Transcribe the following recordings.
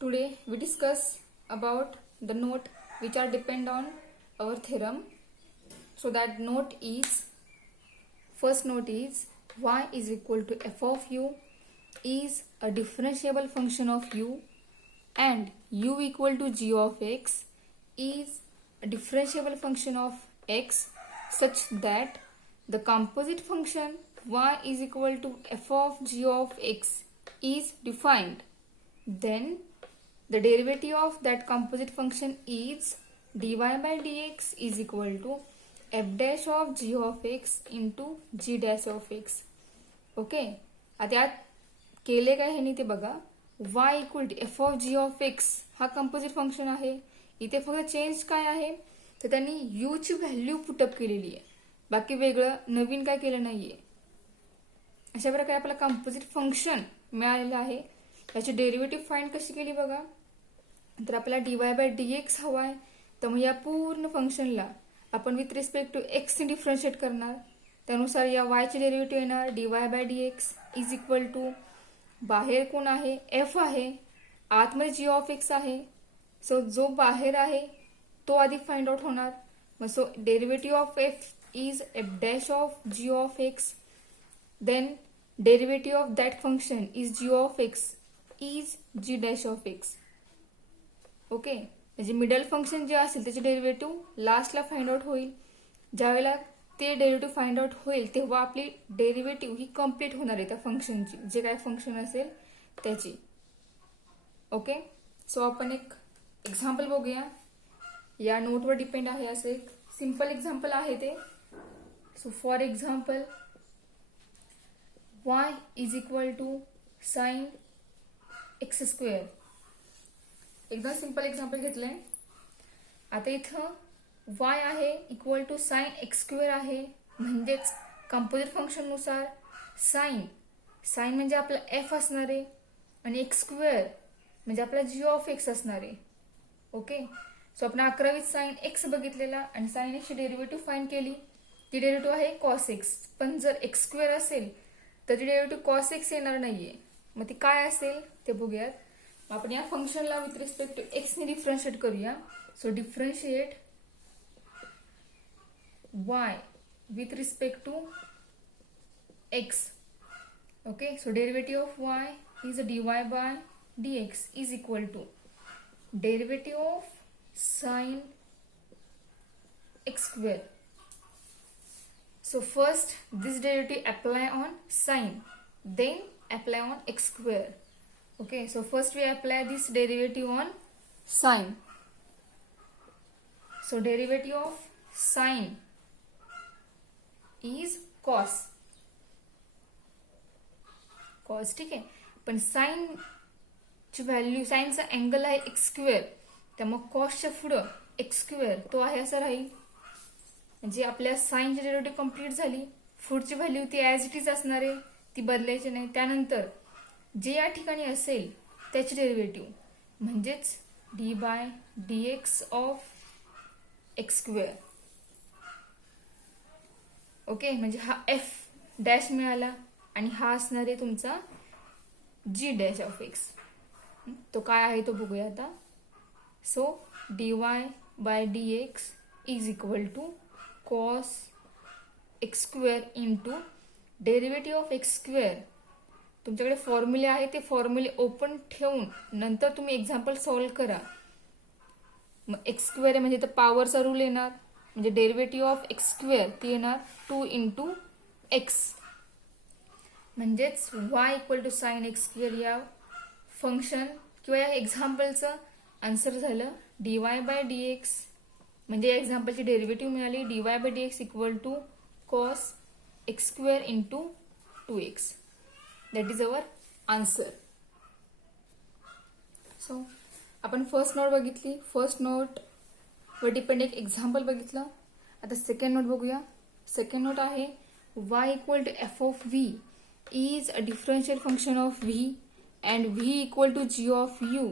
Today we discuss about the note which are depend on our theorem. So that note is, first note is y is equal to f of u is a differentiable function of u, and u equal to g of x is a differentiable function of x such that the composite function y is equal to f of g of x is defined. Then the derivative of that composite function is dy by dx is equal to f dash of g of x into g dash of x. Okay, आता यात केले काय हे ते बघा. y equal to F of G of X हा composite function आहे. इथे फक्त चेंज काय आहे तर त्यांनी u ची व्हॅल्यू पुटअप केलेली आहे, बाकी वेगळं नवीन काय केलं नाहीये. अशा प्रकारे आपल्याला कंपोजिट फंक्शन मिळालेलं आहे. याची डेरिव्हेटिव्ह फाइंड कशी केली बघा. तर आपल्याला dy बाय dx हवा आहे, तर मग या पूर्ण फंक्शनला आपण with respect to x differentiate करणार. त्यानुसार या y ची डेरिव्हेटिव्ह येणार dy by dx is equal to, बाहेर कोण आहे f आहे, आतमध्ये g ऑफ x आहे. सो जो बाहेर आहे तो आधी फाइंड आउट होणार. मग so derivative of f is f dash of g of x, then derivative of that function is g of x is g dash of x. Okay, म्हणजे middle function जे असेल त्याचे डेरिव्हेटिव्ह लास्टला find out होईल. ज्यावेळेला ते derivative find out होईल तेव्हा आपली डेरिव्हेटिव्ह ही कम्प्लीट होणार आहे त्या फंक्शनची, जे काय फंक्शन असेल त्याची. ओके, सो आपण एक एक्झाम्पल बघूया. या नोटवर डिपेंड आहे असं एक सिंपल एक्झाम्पल आहे ते. So for example y is equal to sine X square. एकदम सिंपल एक्झाम्पल घेतलंय. आता इथं y आहे equal to sine X square आहे, म्हणजेच कंपोजिट फंक्शन नुसार साइन म्हणजे आपला f असणार आहे आणि एक्स स्क्वेअर म्हणजे आपला g ऑफ एक्स असणार आहे. ओके, सो आपण 11वीत साइन एक्स बघितलेला आणि साइन एक्स ची डेरिव्हेटिव्ह फाइंड केली. ती डेरिव्हेटिव्ह आहे कॉस एक्स, पण जर एक्स स्क्वेअर असेल तर ती डेरिव्हेटिव्ह कॉस एक्स येणार नाहीये. मग ती काय असेल ते बघूयात. आपण या फंक्शनला विथ रिस्पेक्ट टू एक्स ने डिफरन्शिएट करूया. So differentiate y with respect to x. Okay, so derivative of y is dy by dx is equal to derivative of sin x square. So first this derivative apply on sin, then apply on x square. Okay, so first we apply this derivative on sin. So derivative of sin is cos. ठीक आहे, पण sign ची value, साइनचा angle आहे x square, त्यामुळे कॉसच्या पुढं x square तो आहे असं राहील. म्हणजे आपल्या साइनची डेरिव्हेटिव्ह कम्प्लीट झाली. पुढची व्हॅल्यू ती ॲज इट इज असणार आहे, ती बदलायची नाही. त्यानंतर जे या ठिकाणी असेल त्याची डेरिव्हेटिव्ह म्हणजेच D by D X of X square. Okay, म्हणजे हा एफ डॅश मिळाला आणि हा असणार आहे तुमचा जी डॅश ऑफ एक्स. तो काय आहे तो बघूया आता. So D Y by D X is equal to cos X square into derivative of X square. तुमच्याकडे फॉर्म्युले आहे, ते फॉर्म्युले ओपन ठेवून नंतर तुम्ही एक्झाम्पल सॉल्व्ह करा. मग एक्स स्क्वेअर म्हणजे तर पॉवरचा रूल येणार, म्हणजे डेरिव्हेटिव्ह ऑफ एक्स स्क्वेअर ती येणार 2 इंटू एक्स. म्हणजेच y equal to sine X square या फंक्शन किंवा या एक्झाम्पलचं आन्सर झालं dy बाय dx. म्हणजे या एक्झाम्पलची डेरिव्हेटिव्ह मिळाली dy by dx equal to cos X square into 2x. That is our answer. So आपण फर्स्ट नोट बघितली. फर्स्ट नोट वर डिपेंड एक एक्झाम्पल बघितलं. आता सेकंड नोट बघूया. सेकंड नोट आहे y equal to F of v is a differential function of v and v equal to g of u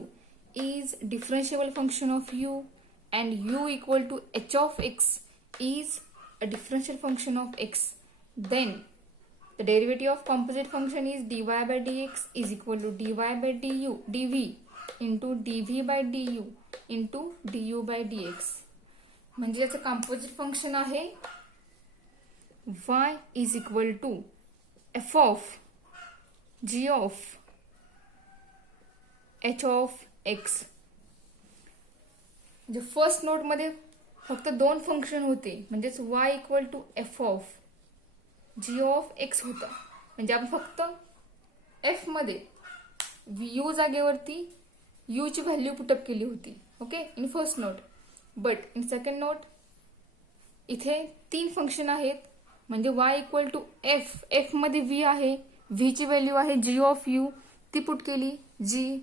is differentiable function of u and u equal to h of x is a differential function of x. Then the derivative of composite function is dy by dx is equal to dy by du dv into dv/du into du/dx. म्हणजे याचं composite function आहे y is equal to f of g of h of x. म्हणजे first नोटमध्ये फक्त दोन function होते, म्हणजेच y equal to F of G of x होता. म्हणजे आपण फक्त एफ मध्ये यू जागेवरती यू ची व्हॅल्यू पुटअप केली होती. Okay, in first note. But in second note इथे तीन फंक्शन आहेत, म्हणजे y equal to f, f मध्ये v आहे, v ची व्हॅल्यू आहे जी ऑफ यू, ती पुट केली जी,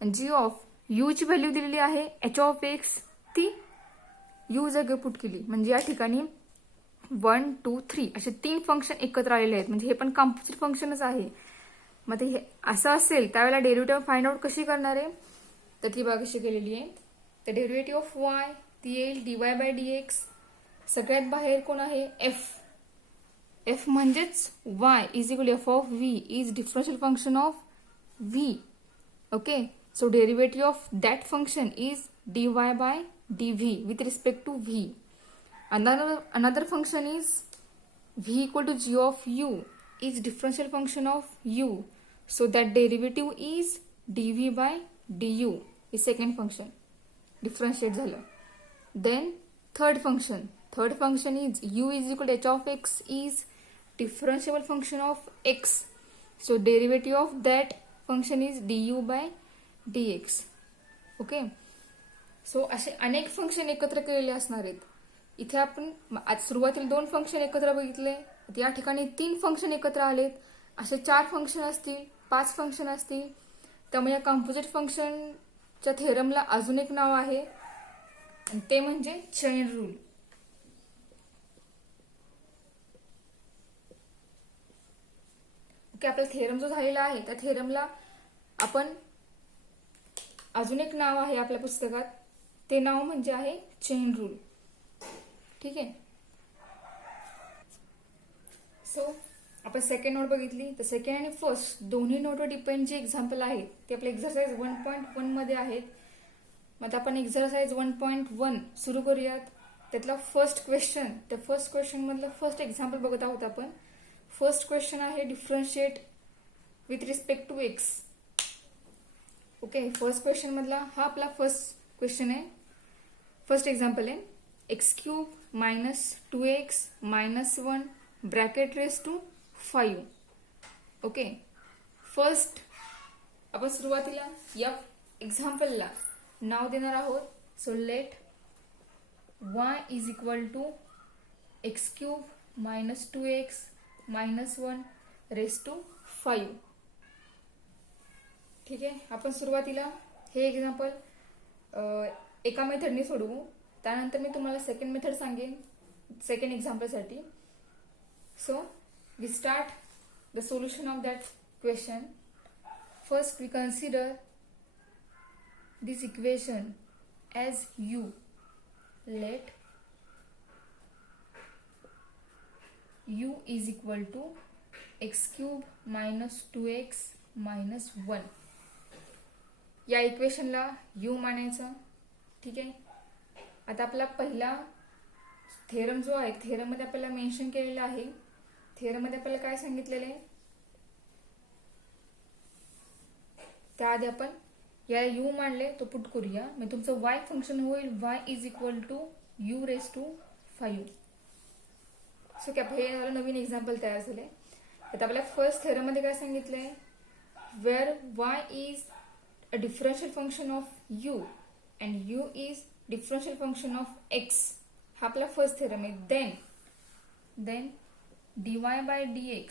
जी ऑफ यू ची व्हॅल्यू दिलेली आहे एच ऑफ एक्स, ती यू जागे पुट केली. म्हणजे या ठिकाणी 1 2 3 असे तीन फंक्शन एकत्र आलेले आहेत, म्हणजे हे पण कंपोजिट फंक्शनच आहे. मग हे असं असेल त्यावेळेला डेरिव्हेटिव्ह फाइंड आउट कशी करणार आहे, तर ती बघा कशी केलेली आहे. तर डेरिव्हेटिव्ह ऑफ वाय ती येईल dy/dx. सगळ्यात बाहेर कोण आहे एफ, एफ म्हणजेच Y is equal F of V is differential function of V. Okay, so derivative of that function is dy/dv with respect to v. Another function is v equal to g of u is differential function of u, so that derivative is dv/du is second function, differentiate झालं. Then third function is u is equal to h of x is differentiable function of x, so derivative of that function is du/dx. okay, so असे अनेक function एकत्र केलेले असणार आहेत. इथे आपण आज सुरुवातीला दोन फंक्शन एकत्र बघितले, या ठिकाणी तीन फंक्शन एकत्र आलेत. असे 4 फंक्शन असतील, 5 फंक्शन असतील. त्यामुळे या कंपोजिट फंक्शनच्या थेरमला अजून एक नाव आहे, आणि ते म्हणजे चेन रूल. ओके, आपला थेरम जो झालेला आहे त्या थेरमला आपण अजून एक नाव आहे आपल्या पुस्तकात, ते नाव म्हणजे आहे चेन रूल. ठीक आहे. सो आपण सेकंड नोट बघितली, तर सेकंड आणि फर्स्ट दोन्ही नोटवर डिपेंड जे एक्झाम्पल आहेत ते आपल्या एक्झरसाइज 1.1 मध्ये आहेत. मग आपण एक्झरसाइज 1.1 सुरू करूयात. त्यातला फर्स्ट क्वेश्चन, त्या फर्स्ट क्वेश्चन मधलं फर्स्ट एक्झाम्पल बघत आहोत आपण. फर्स्ट क्वेश्चन आहे differentiate with respect to x. Okay, first question मधला हा आपला फर्स्ट क्वेश्चन आहे, फर्स्ट एक्झाम्पल आहे. x³ minus 2x minus 1 bracket raise to 5. Okay, first आपण सुरुवातीला या एक्झाम्पलला नाव देणार आहोत. So let y is equal to x³ minus 2x minus 1 raise to 5. ठीक आहे, आपण सुरुवातीला हे एक्झाम्पल एका मेथडने सोडवू, त्यानंतर मी तुम्हाला सेकंड मेथड सांगेन सेकंड एक्झाम्पलसाठी. So we start the solution of that question. First we consider this equation as u. Let u is equal to x³ minus 2x minus 1. या इक्वेशनला u मानायचं. ठीक आहे. आता आपला पहिला थेरम जो आहे, थेरम मध्ये आपल्याला मेन्शन केलेला आहे. थेरम मध्ये आपल्याला काय सांगितलेलं आहे, त्याआधी आपण या u मानले तो पुट करूया. मग तुमचं y फंक्शन होईल y is equal to u raise to 5. So काय हे नवीन एक्झाम्पल तयार झाले. आता आपल्या फर्स्ट थेरम मध्ये काय सांगितलंय, where y is a differential function of u and u is differential function of x. हा आपला फर्स्ट थेरम आहे. then dy/dx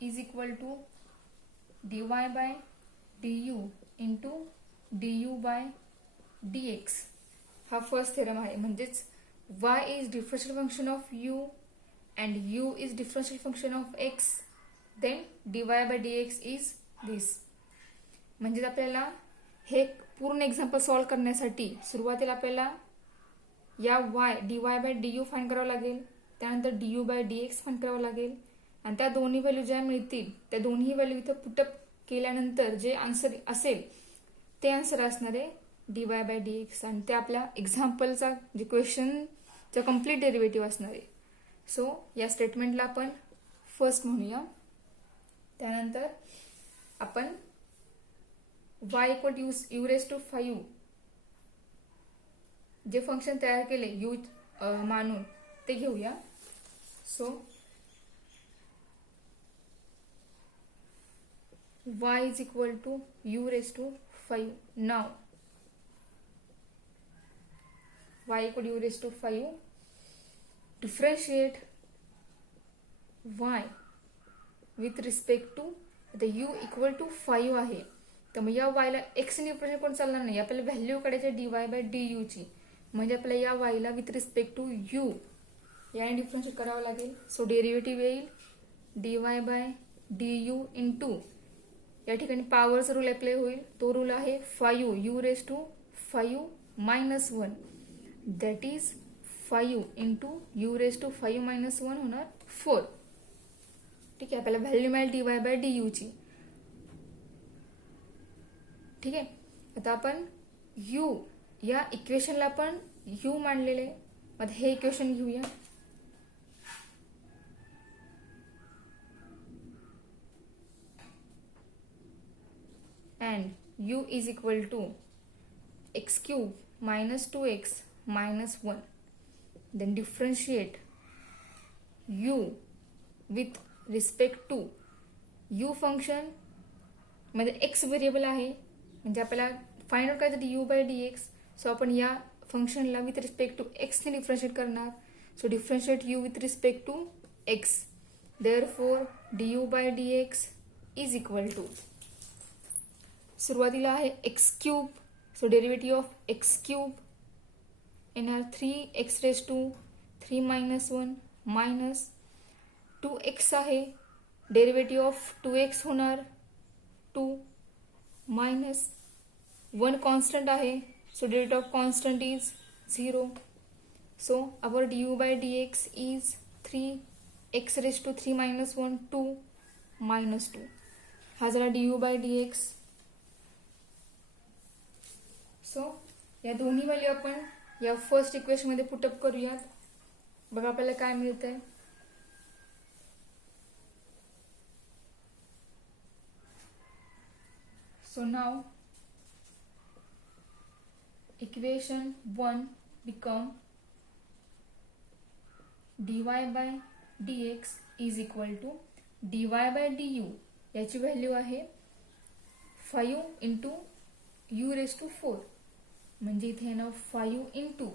is equal to dy/du into du/dx. हा फर्स्ट थेरम आहे. म्हणजेच y is differential function of u and u is differential function of x, then dy/dx is this. म्हणजे आपल्याला हे पूर्ण एक्झाम्पल सॉल्व्ह करण्यासाठी सुरुवातीला आपल्याला या y dy/du फाइंड करावं लागेल, त्यानंतर du/dx फाइंड करावं लागेल, आणि त्या दोन्ही व्हॅल्यू ज्या मिळतील त्या दोन्ही व्हॅल्यू इथं पुटअप केल्यानंतर जे आन्सर असेल ते आन्सर असणार आहे dy बाय dx, आणि ते आपल्या एक्झाम्पलचा जे क्वेश्चनचा कम्प्लीट डेरिव्हेटिव्ह असणार आहे. सो या स्टेटमेंटला आपण फर्स्ट म्हणूया. त्यानंतर आपण y equal u raise to 5 जे फंक्शन तयार केले यू मानून ते घेऊया. So y is equal to u raise to 5. Now y equal u raise to 5 differentiate y with respect to, आता u इक्वल टू 5 आहे, तर मग या y ला x ने डिफरेंशिएट कोण चालणार नाही, आपल्याला व्हॅल्यू काढायची dy बाय du ची, म्हणजे आपल्याला या y ला विथ रिस्पेक्ट टू u याने डिफरेंशिएट करावं लागेल. सो डेरिव्हेटिव्ह येईल dy बाय du इंटू, या ठिकाणी पॉवरचा रूल अप्लाय होईल, तो रूल आहे 5 u raise to 5 minus 1, that is 5 into u raise to 5 minus 1 होणार 4. ठीक आहे, आपल्याला व्हॅल्यू मिळेल dy बाय du ची. ठीक आहे, आता आपण u या इक्वेशनला आपण u मांडलेले, आता हे इक्वेशन घेऊया. and u is equal to x cube minus 2x minus 1. Then differentiate u with respect to u function मध्ये x व्हेरिएबल आहे, म्हणजे आपल्याला फाइंड आउट करायचं u बाय dx. सो आपण या फंक्शनला विथ रिस्पेक्ट टू x ने डिफरन्शिएट करणार. So differentiate u with respect to x, therefore du by dx is equal to, सुरुवातीला आहे x cube, so derivative of x cube येणार 3x raise to 3 minus 1 minus 2x आहे, derivative of 2x होणार 2 minus 1 constant आहे, so derivative of constant is 0. So our du by dx is 3x raise to 3 minus 1 2 minus 2. हा झाला du by dx. So या दोन्ही value आपण या first equation मध्ये पुटअप करूयात. बघा आपल्याला काय मिळतंय. So now equation 1 become dy by dx is equal to dy by du, याची व्हॅल्यू आहे 5 इंटू u रेस टू 4, म्हणजे इथे ना 5 इंटू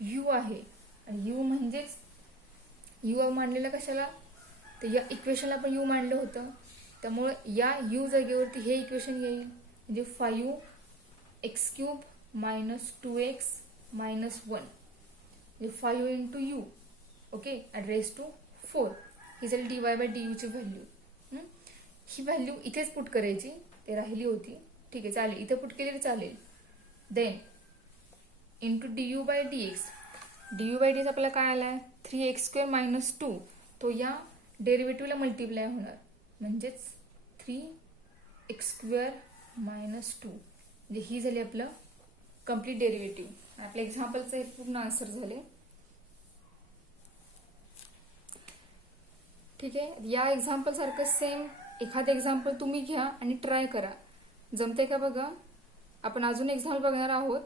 u आहे, आणि u म्हणजेच u मांडलेला कशाला, तर या इक्वेशनला आपण u मांडलं होतं, त्यामुळे या u जागेवरती हे इक्वेशन येईल, म्हणजे 5x cube minus 2x minus 1, म्हणजे 5 into u, okay, at raise to 4. ही झाली dy बाय du ची व्हॅल्यू. ही व्हॅल्यू इथेच पुट करायची, ते राहिली होती. ठीक आहे, चालेल, इथे पुट केली तर चालेल. Then into du by dx, du by dx आपल्याला काय आलाय 3x स्क्वेअर मायनस 2, तो या डेरिव्हेटिव्हला मल्टिप्लाय होणार, म्हणजेच 3x स्क्वेअर मायनस 2, म्हणजे ही झाली आपलं कम्प्लीट डेरिव्हेटिव्ह. आपल्या एक्झाम्पलचं हे पूर्ण आन्सर झाले. ठीक आहे, या एक्झाम्पल सारखं सेम एखादं एक्झाम्पल तुम्ही घ्या आणि ट्राय करा, जमते का बघा. आपण अजून एक्झाम्पल बघणार आहोत.